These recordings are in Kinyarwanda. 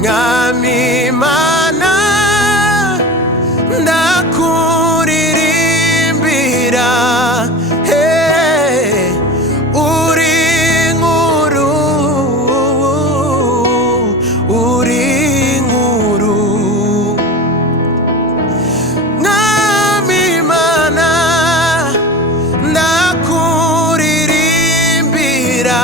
Ngamimana ndakuririmbira uri inkuru Ngamimana ndakuririmbira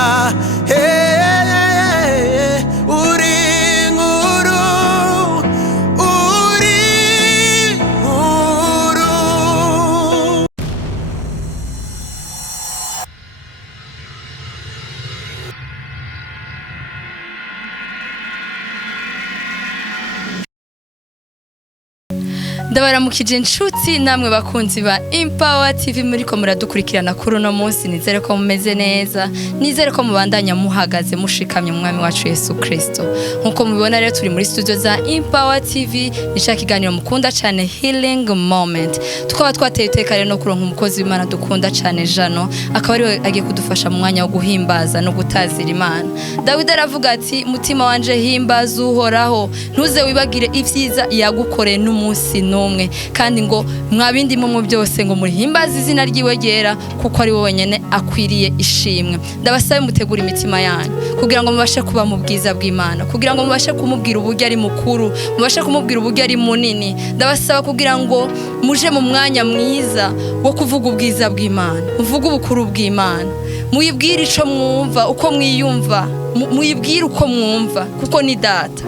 Ndabaramukije inshuti namwe bakunzi ba Empower TV muriko muradukurikirana kuri uno munsi nizere ko mumeze neza nizere ko mubandanya muhagaze mushikamye umwami wacu Yesu Kristo nkuko mubibona rero turi muri studio za Empower TV nishaka iganiro mukunda cyane healing moment tukaba twateye iteka rero no kuronka umukozi w'Imana dukunda cyane Jano akaba ari agiye kudufasha mu mwanya wo guhimbaza no gutazira Imana Dawidi aravuga ati mutima wanje himbaza uhoraho ntuze wibagire ivyiza yagukoreye n'umunsi numwe kandi ngo mwabindi mu byose ngo murihimbaza izina ryiwe ryera kuko ari wowe nyene akwiriye ishimwe ndabasabe mutegura imitima yanyu kugira ngo mubashe kuba mu bwiza bw'Imana kugira ngo mubashe kumubwira uburyo ari mukuru mubashe kumubwira uburyo ari munini ndabasaba kugira ngo muje mu mwanya mwiza wo kuvuga ubwiza bw'Imana uvuga ubukuru bw'Imana muyibwire ico mwumva uko mwiyumva muyibwire uko mwumva kuko ni data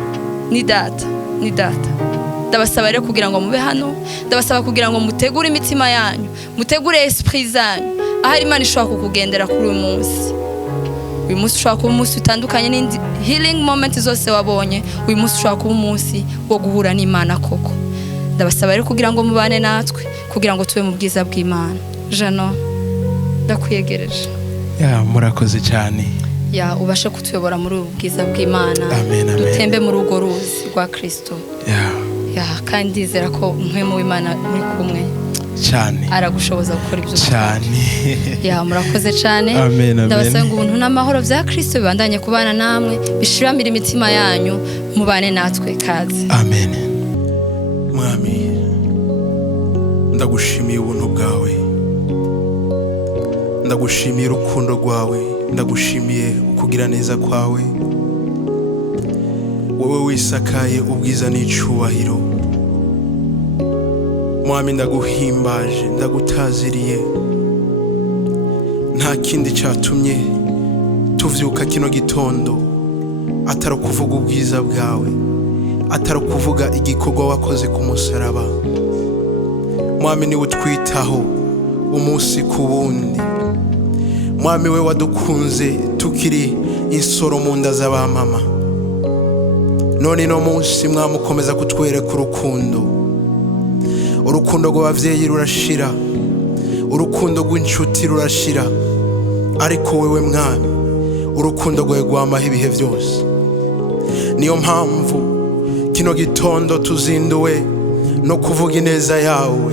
ndabasaba rero kugira ngo mube hano ndabasaba kugira ngo mutegure imitima yanyu mutegure esprit zanyu ahari Imana ishobora kukugendera kuri uyu munsi ushobora kuba umunsi utandukanye n'indi healing moment zose wabonye uyu munsi ushobora kuba umunsi wo guhura n'Imana koko ndabasaba rero kugira ngo mubane natwe kugira ngo tube mu bwiza bw'Imana Jano ndakwiyegereje murakoze cyane ubashe kutuyobora muri ubu bwiza bw'Imana dutembe muri urwo ruzi rwa Kristo kandi ndizera ko umwe w'Imana muri kumwe cyane aragushoboza gukora ibyo cyane murakoze cyane ndabasaba ngo ubuntu n'amahoro bya Kristo bibandanye kubana namwe bishiramira imitima yanyu mubane natwe kaze amen mwami ndagushimiye ubuntu bwawe ndagushimiye urukundo rwawe ndagushimiye ukugira neza kwawe wowe wisakaye ubwiza n'icubahiro mwami ndaguhimbaje ndagutaziriye nta kindi cyatumye tuvyuka kino gitondo atari kuvuga ubwiza bwawe atari kuvuga igikorwa wakoze ku musaraba mwami niwe twitaho umunsi ku wundi mwami we wadukunze tukiri insoro mu nda z'abamama none no munsi mwamukomeza kutwereka urukundo rw'abavyeyi rurashira urukundo rw'inshuti rurashira ariko wewe mwami urukundo rwawe rwamaho ibihe byose niyo mpamvu kino gitondo tuzinduwe no kuvuga ineza yawe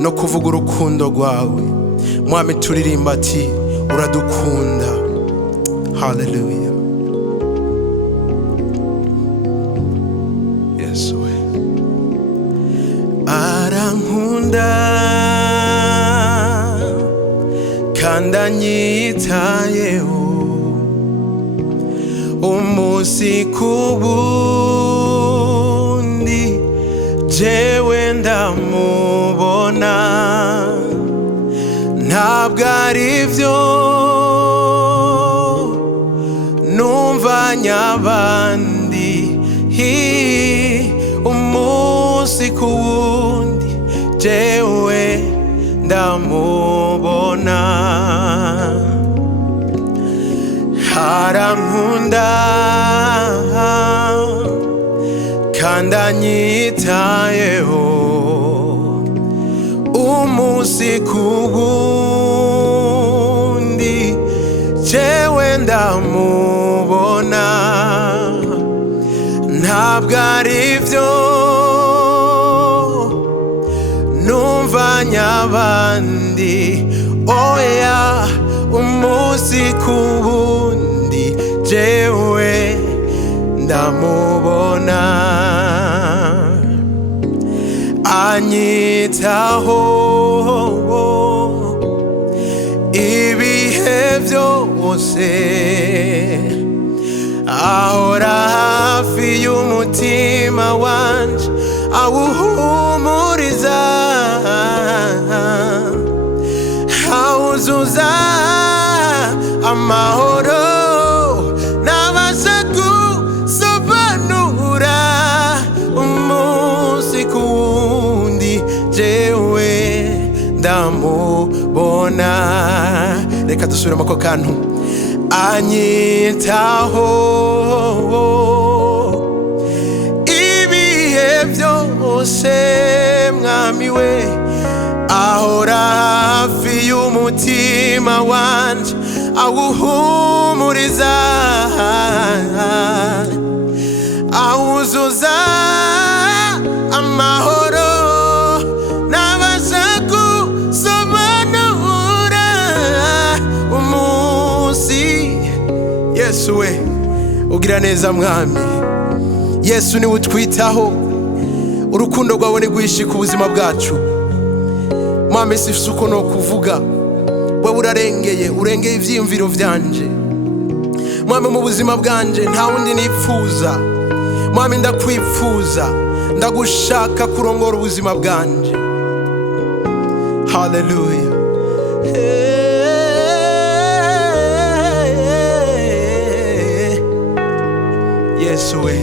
no kuvuga urukundo rwawe mwami turirimba ati uradukunda hallelujah arankunda kandi anyitayeho umunsi ku wundi jewe ndamubona ntabwo ari byo numvanye abandi umunsi ku wundi jewe ndamubona arankunda kandi anyitayeho umunsi ku wundi jewe ndamubona ntabwo ari byo numvanye abandi oya umunsi ku wundi jewe ndamubona ndamubona anyitaho ibihe byose ahora hafi y'umutima wanje awuhumuriza awuzuza amahoro nabasha gusobanura umunsi ku wundi jewe ndamubona. Reka dusubiremo ako kantu. Anyitaho ibihe byose mwami we ahora hafi y'umutima wanje awuhumuriza awuzuza amahoro nabasha gusobanura umunsi. Yesu we ugira neza mwami, Yesu niwe utwitaho, urukundo rwawe ni rwinshi ku buzima bwacu mwami. Sifise uko no kuvuga, wewe urarengeye, urengeye ivyiyumviro vyanje mwami. Mu buzima bwanje nta wundi nipfuza mwami, ndakwifuza, ndagushaka kurongora ubuzima bwanje. Hallelujah. Yesu we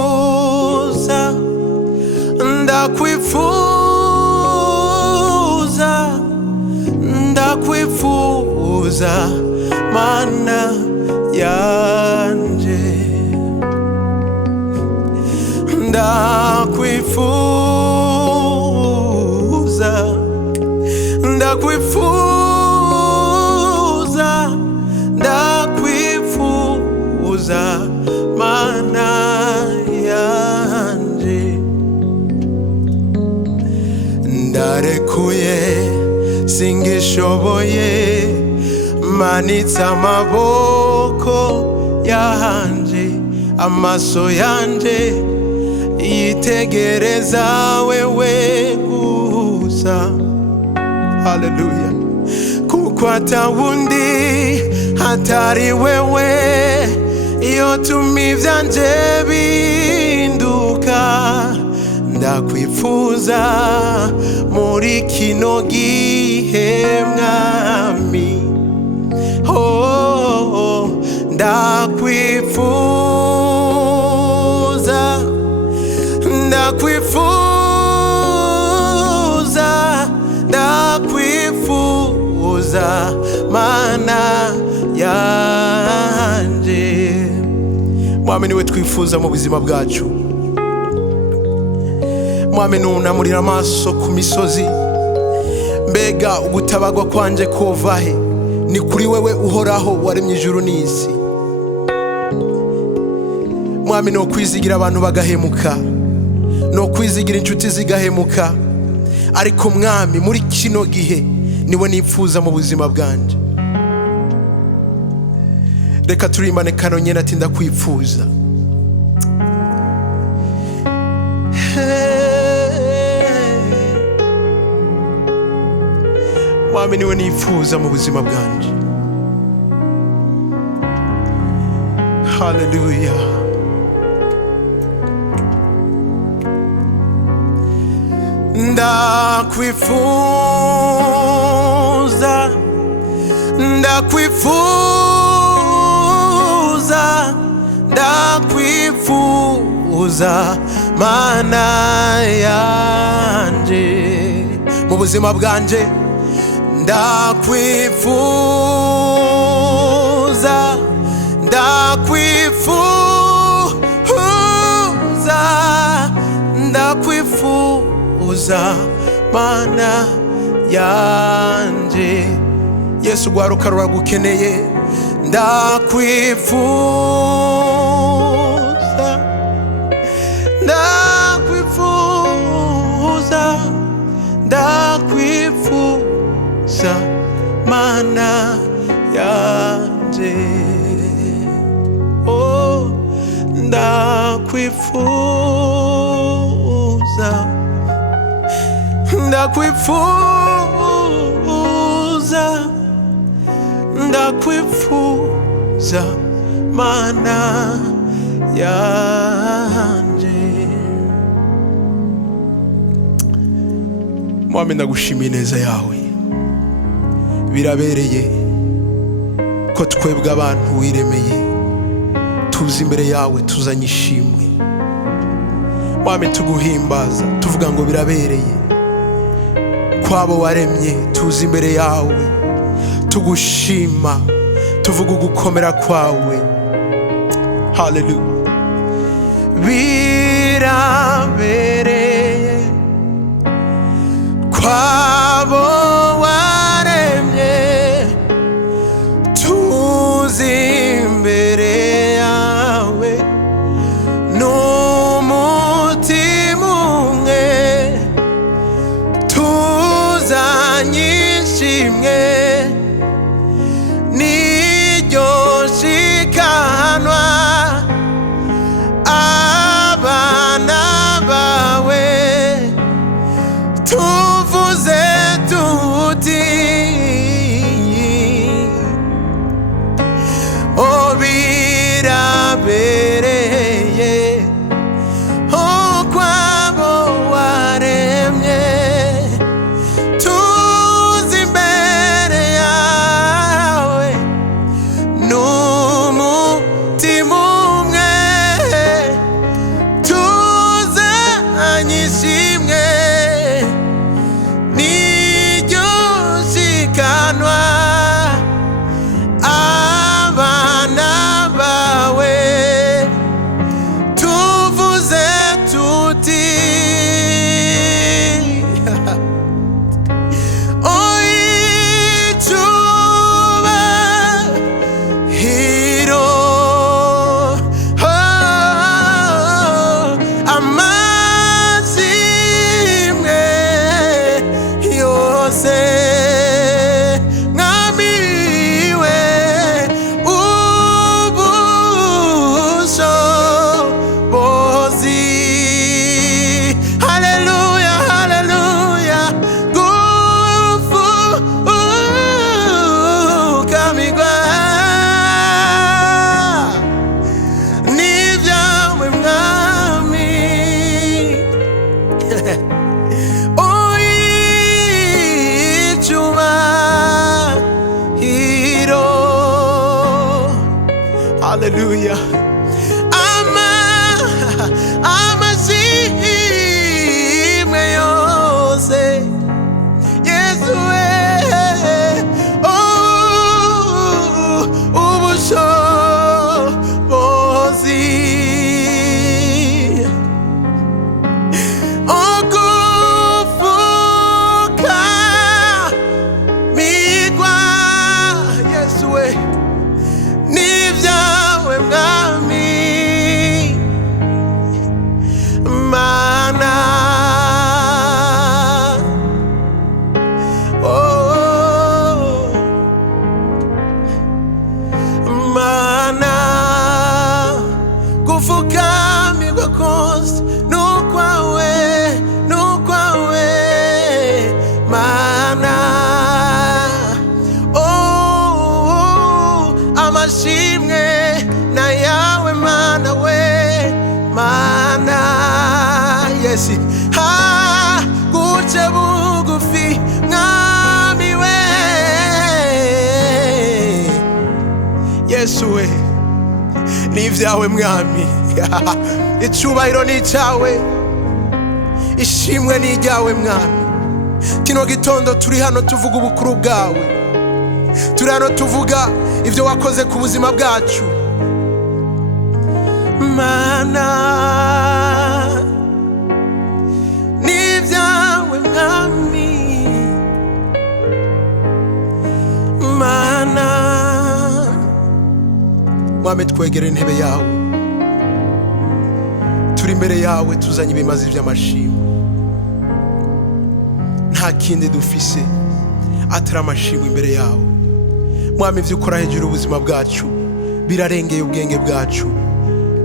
ndakwifuza, ndakwifuza, ndakwifuza mana yanje. Ndakwifuza, ndakwifuza, ndakwifuza mana yanje. Ndarekuye singishoboye, manitse amaboko yanje, amaso yanje yitegereza wewe gusa. Hallelujah. Kuko atawundi hatari wewe, iyo tumi vyanje binduka. Ndakwifuza muri kino gihe mwami, oh, ndakwifuza, ndakwifuza, ndakwifuza mana yanje. Mwami niwe twifuza mu buzima bwacu mwami. Nunamurira amaso ku misozi, mbega ugutabagwa kwanje kovahe? Ni kuri wewe uhoraho waremye ijuru n'isi mwami. No kwizigira abantu bagahemuka, no kwizigira inshuti zigahemuka, ariko mwami muri kino gihe niwe nipfuza mu buzima bwanje. Reka turimbane kano nyene ati ndakwifuza. Mwami niwe nipfuza mu buzima bwanje. Hallelujah. Ndakwifuza, ndakwifuza, ndakwifuza mana yanje. Mu buzima bwanje ndakwifuza, ndakwifuza, ndakwifuza mana yanje. Yesu gwaruka ruragukeneye. Ndakwifuza, ndakwifuza, ndakwifuza, ndakwifuza mana yanje. Mwami ndagushimiye ineza yawe, birabereye ko twebwe abantu wiremeye tuzi imbere yawe tuzanye ishimwe. Mwami tuguhimbaza tuvuga ngo birabereye kwabo waremye tuzi imbere yawe tugushima tuvuga ugukomera kwawe. Hallelujah. Birabereye kwabo waremye tuzi imbere yawe n'umutima umwe tuzanye ishimwe n'iryo shikanwa abana bawe tuvuze tuti o birabereye kwabo waremye tuzi imbere yawe n'umutima umwe tuzanye ishimwe n'iryo shikanwa abana bawe tuvuze tuti oicubahiro amashimwe yose mwamiwe ubushobozi. Haleluya, haleluya, gufukamigwa n'ivyawe mwami. Oicubahiro. Haleluya. Amashimwe yose Yesu we ubushobozi ogufukamigwa Yesu we n'ivyawe mwami mana. Oh, mana gufukamirwa kose nukwawe, nukwawe mana. Oh, amashimwe na yawe mana we mana. Yes, ha guce bugufi mwami we Yesu we n'ivyawe mwami. Icubahiro ni icawe, ishimwe ni iryawe mwami. Kino gitondo turi hano tuvuga ubukuru bwawe, turi hano tuvuga ivyo wakoze ku buzima bwacu mana. N'ivyawe mwami mana. Mwami twegere intebe yawe, turi imbere yawe tuzanye ibimazi vy'amashimwe. Nta kindi dufise atari amashimwe imbere yawe mwami. Ivyo ukora hejuru ubuzima bwacu birarengeye ubwenge bwacu,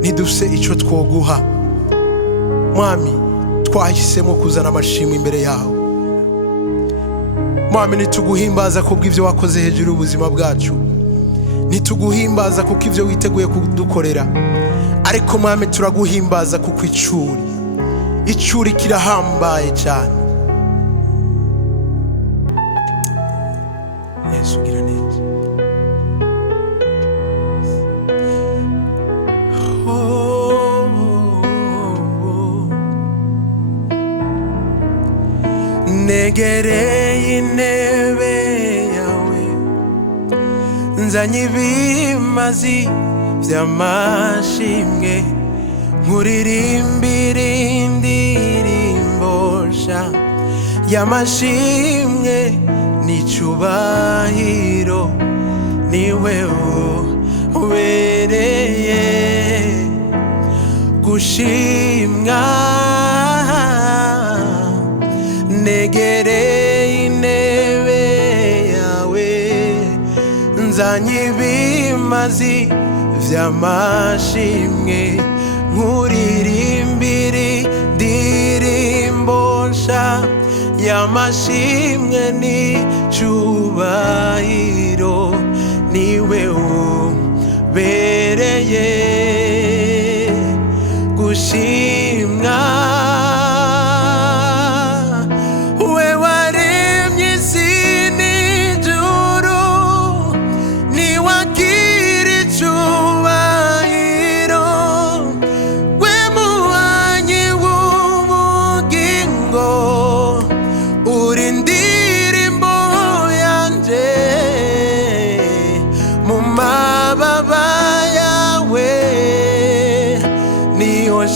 ntidufise ico twoguha mwami. Twahisemo kuzana amashimwe imbere yawe Mwami nituguhimbaza kubw'ivyo wakoze hejuru y'ubuzima bwacu, nituguhimbaza kuko ivyo witeguye kudukorera, ariko Mwami turaguhimbaza kuko icuri kirahambaye cyane. Yesu gira neza. Negereye intebe yawe, nzanye ibimazi vy'amashimwe, nkuririmbira indirimbo nsha y'amashimwe n'icubahiro, niwe ubereye gushimwa. Negereye intebe yawe, nzanye ibimazi vy'amashimwe, nkuririmbira indirimbo nsha y'amashimwe n'icubahiro, niwe ubereye gushimwa.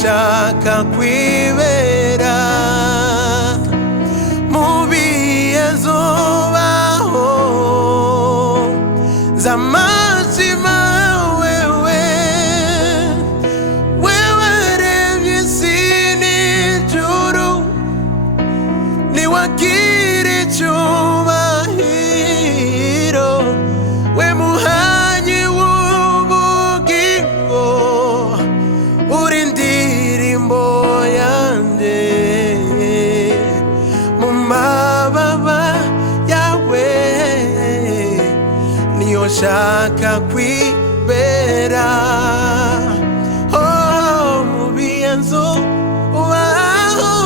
Shaka kwibera mubiye zubaho zamazima, wewe revye isi n'ijuru, niwagira icubahiro, we muhanyi w'ubugingo, uri indirimbo yanje mu mababa yawe, niyo nshaka kwibera. Mubiye nzubaho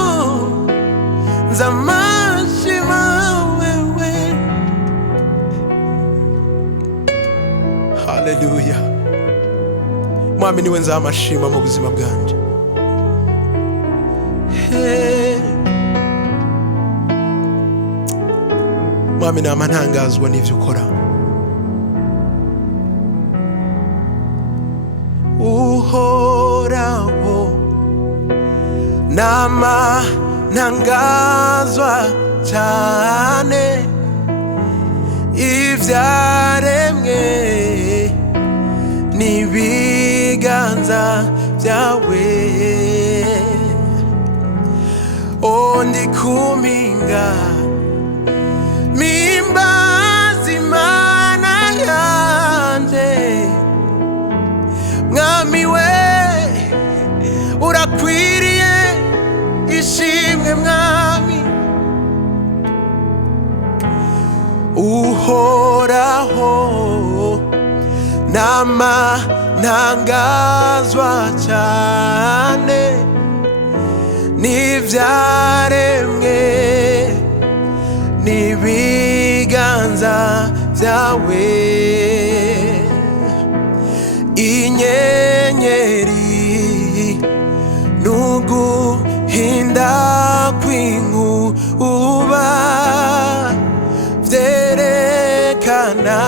nzamashima wewe. Haleluya. Mwami niwe nzamashima mu buzima bwanje. Mwami nama ntangazwa n'ivyo ukora. Uhoraho nama ntangazwa cyane ivyaremwe n'ibiganza vyawe. Ndi kumpinga mimbaza Imana yanje, Mwami we urakwiriye ishimwe Mwami. Uhoraho nama ntangazwa cyane n'ivyaremwe n'ibiganza vyawe. Inyenyeri n'uguhinda kw'inkuba vyerekana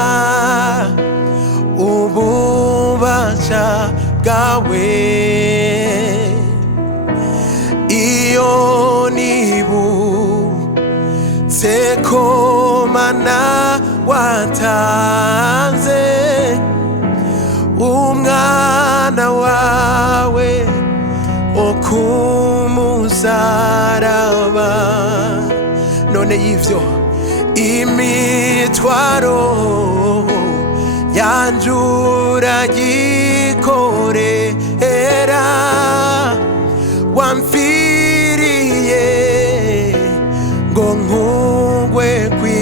ububasha bwawe. Iyo nibutse ko Mana watanze umwana wawe okumusaraba, none y'ivyo imitwaro yanjura gikorera, wamfiriye ngo nkugwe kwi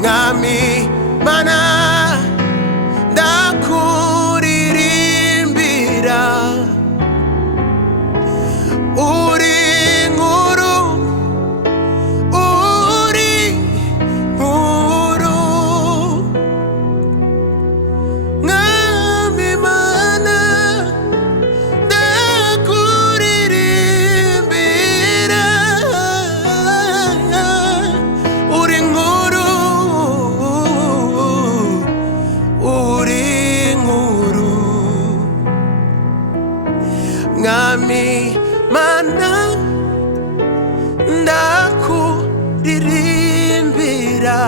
mwami mana ndakuririmbira uri inkuru uri inkuru mwami mana ndakuririmbira uri inkuru uri inkuru mwami mana ndakuririmbira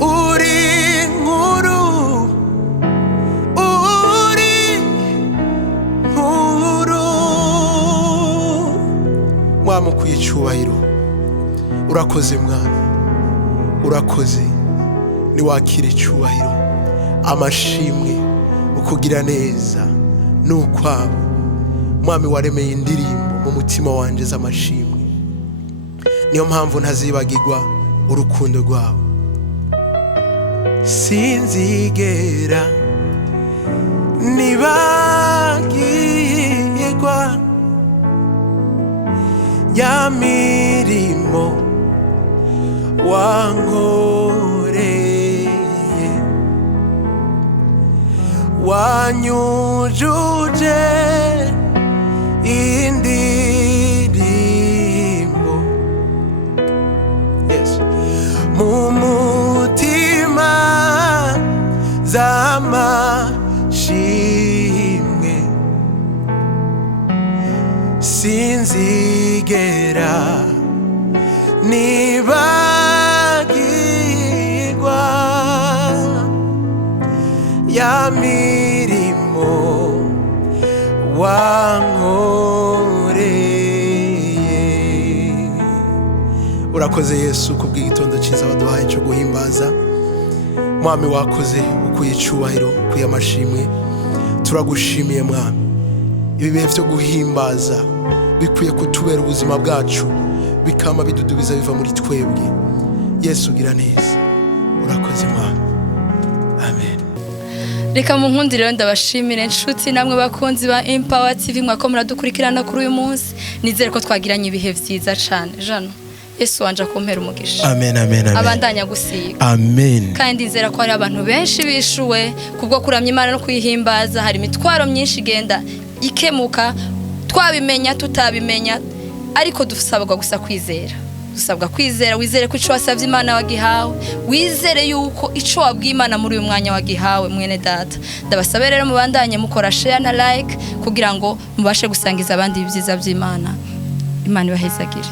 uri inkuru uri inkuru mwami ukwiye icyubahiro urakoze mwami urakoze niwakira icyubahiro amashimwe ukugira neza n'ukwabo mwami waremeye indirimbo mu mutima wanje z'amashimwe niyo mpamvu ntazibagirwa urukundo rwawe sinzigera nibagirwa ya mirimo wankoreye wanyujuje indirimbo yes mu mutima z'amashimwe sinzigera nibagirwa ya mirimo wankoreye urakoze Yesu kubw'igitondo cyiza waduhaye cyo guhimbaza mwami wakoze ukuye icyubahiro ukuye amashimwe turagushimiye mwami ibi bihe byo guhimbaza bikwiye kutubera ubuzima bwacu bikama bidudubiza biva muri twebwe Yesu ugira neza urakoze mwami amen. Reka mu nkundire rero ndabashimire inshuti namwe bakunzi ba Empower TV mwako muradukurikirana kuri uyu munsi nizere ko twagiranye ibihe vyiza cyane jano Yesu wanje akompera umugisha amen amen amen abandanya gusiga amen kandi nzera ko hari abantu benshi bishuwe kubwo kuramya Imana no kuyihimbaza hari imitwaro myinshi igenda ikemuka twabimenya tutabimenya ariko dusabwa gusa kwizera dusabwa kwizera wizere ko ico wasavye Imana wagihawe wizere yuko ico wabwiye Imana muri uyu mwanya wagihawe mwene data ndabasabe rero mubandanye mukora share na like kugira ngo mubashe gusangiza abandi ibyiza by'Imana Imana ibahezagire.